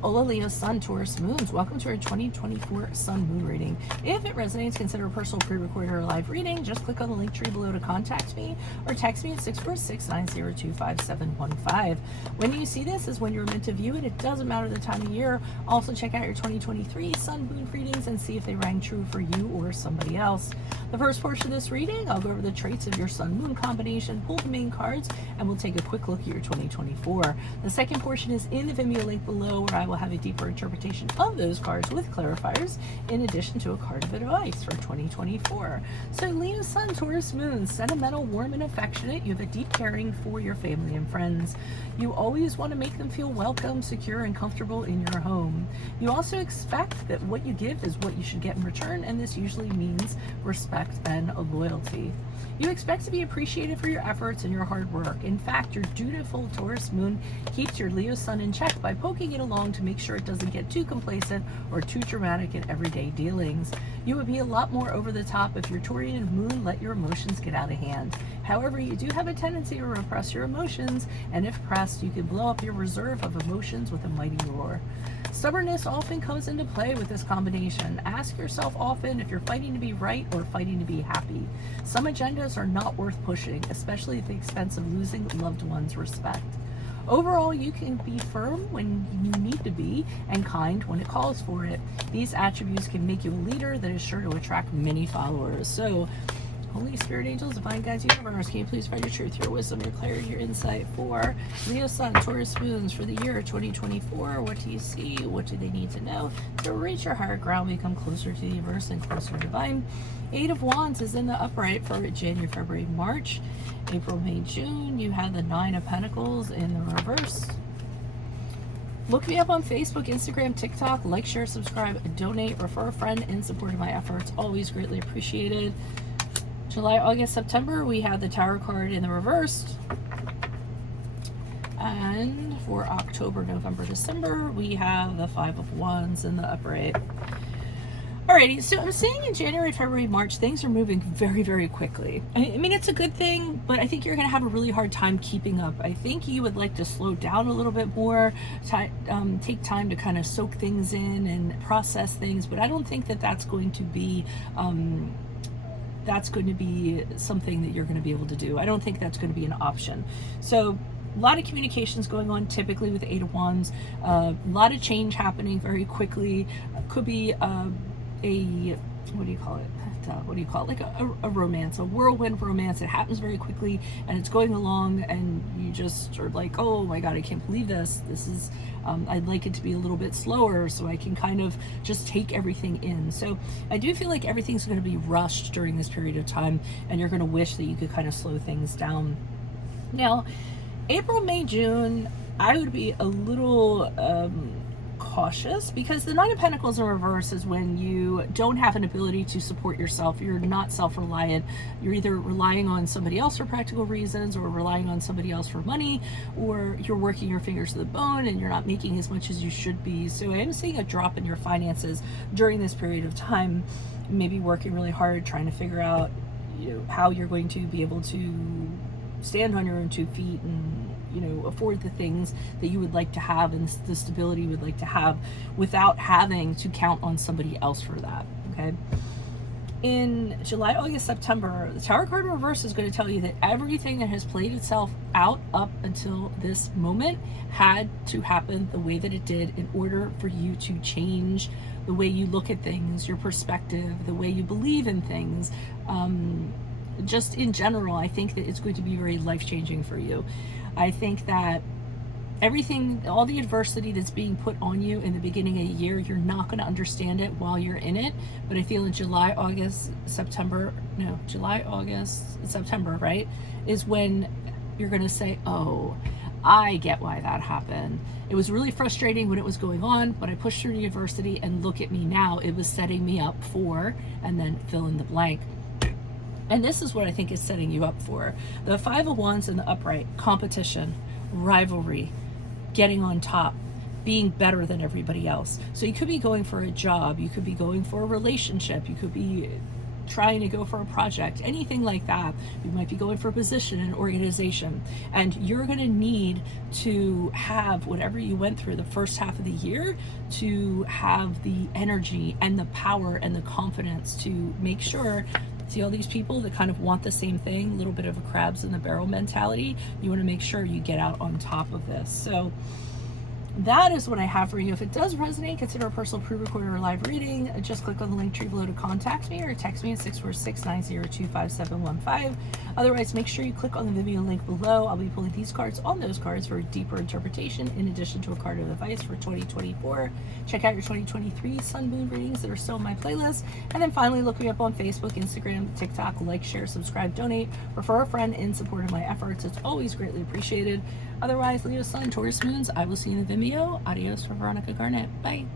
Hola Leo Sun, Taurus Moons. Welcome to our 2024 Sun Moon reading. If it resonates, consider a personal pre-recorded or live reading. Just click on the link tree below to contact me or text me at 646-902-5715. When you see this is when you're meant to view it. It doesn't matter the time of year. Also check out your 2023 Sun Moon readings and see if they rang true for you or somebody else. The first portion of this reading, I'll go over the traits of your Sun Moon combination, pull the main cards, and we'll take a quick look at your 2024. The second portion is in the Vimeo link below, where I will have a deeper interpretation of those cards with clarifiers, in addition to a card of advice for 2024. So Leo Sun, Taurus Moon, sentimental, warm, and affectionate. You have a deep caring for your family and friends. You always want to make them feel welcome, secure, and comfortable in your home. You also expect that what you give is what you should get in return, and this usually means respect and loyalty. You expect to be appreciated for your efforts and your hard work. In fact, your dutiful Taurus Moon keeps your Leo Sun in check by poking it along to make sure it doesn't get too complacent or too dramatic in everyday dealings. You would be a lot more over the top if your Taurian Moon let your emotions get out of hand. However, you do have a tendency to repress your emotions, and if pressed, you can blow up your reserve of emotions with a mighty roar. Stubbornness often comes into play with this combination. Ask yourself often if you're fighting to be right or fighting to be happy. Some agendas are not worth pushing, especially at the expense of losing loved ones' respect. Overall, you can be firm when you need to be and kind when it calls for it. These attributes can make you a leader that is sure to attract many followers. So, Holy Spirit, angels, divine guides, universe, can you please find your truth, your wisdom, your clarity, your insight for Leo Sun, Taurus Moons for the year 2024? What do you see? What do they need to know to reach your higher ground, become closer to the universe and closer to divine? Eight of Wands is in the upright for January, February, March, April, May, June. You have the Nine of Pentacles in the reverse. Look me up on Facebook, Instagram, TikTok. Like, share, subscribe, donate, refer a friend in support of my efforts. Always greatly appreciated. July, August, September, we have the Tower card in the reverse. And for October, November, December, we have the Five of Wands in the upright. Alrighty, so I'm seeing in January, February, March, things are moving very, very quickly. I mean, it's a good thing, but I think you're going to have a really hard time keeping up. I think you would like to slow down a little bit more, take time to kind of soak things in and process things, but I don't think that that's going to be something that you're going to be able to do. I don't think that's going to be an option. So a lot of communications going on typically with the Eight of Wands, a lot of change happening very quickly. Could be what do you call it, like a romance, a whirlwind romance. It happens very quickly and it's going along and you just are like, oh my god, I can't believe this is I'd like it to be a little bit slower so I can kind of just take everything in. So I do feel like everything's going to be rushed during this period of time, and you're going to wish that you could kind of slow things down. Now, April, May, June, I would be a little cautious, because the Nine of Pentacles in reverse is when you don't have an ability to support yourself. You're not self-reliant. You're either relying on somebody else for practical reasons, or relying on somebody else for money, or you're working your fingers to the bone and you're not making as much as you should be. So I am seeing a drop in your finances during this period of time. Maybe working really hard trying to figure out, how you're going to be able to stand on your own 2 feet and afford the things that you would like to have and the stability you would like to have without having to count on somebody else for that. Okay. In July, August, September, the Tower card in reverse is going to tell you that everything that has played itself out up until this moment had to happen the way that it did in order for you to change the way you look at things, your perspective, the way you believe in things. Just in general, I think that it's going to be very life-changing for you. I think that everything, all the adversity that's being put on you in the beginning of the year, you're not going to understand it while you're in it. But I feel in July, August, September, right, is when you're going to say, oh, I get why that happened. It was really frustrating when it was going on, but I pushed through the adversity, and look at me now. It was setting me up for, and then fill in the blank. And this is what I think is setting you up for. The Five of Wands in the upright, competition, rivalry, getting on top, being better than everybody else. So you could be going for a job, you could be going for a relationship, you could be trying to go for a project, anything like that. You might be going for a position in an organization, and you're going to need to have whatever you went through the first half of the year to have the energy and the power and the confidence to make sure. See all these people that kind of want the same thing, a little bit of a crabs in the barrel mentality. You want to make sure you get out on top of this. So that is what I have for you. If it does resonate, consider a personal pre-recorded or live reading. Just click on the link tree below to contact me, or text me at 646-902-5715. Otherwise, make sure you click on the Vimeo link below. I'll be pulling these cards on those cards for a deeper interpretation, in addition to a card of advice for 2024. Check out your 2023 Sun Moon readings that are still in my playlist. And then finally, look me up on Facebook, Instagram, TikTok. Like, share, subscribe, donate, refer a friend in support of my efforts. It's always greatly appreciated. Otherwise, Leo Sun, Taurus Moons, I will see you in the Vimeo. Adios for Veronica Garnett. Bye.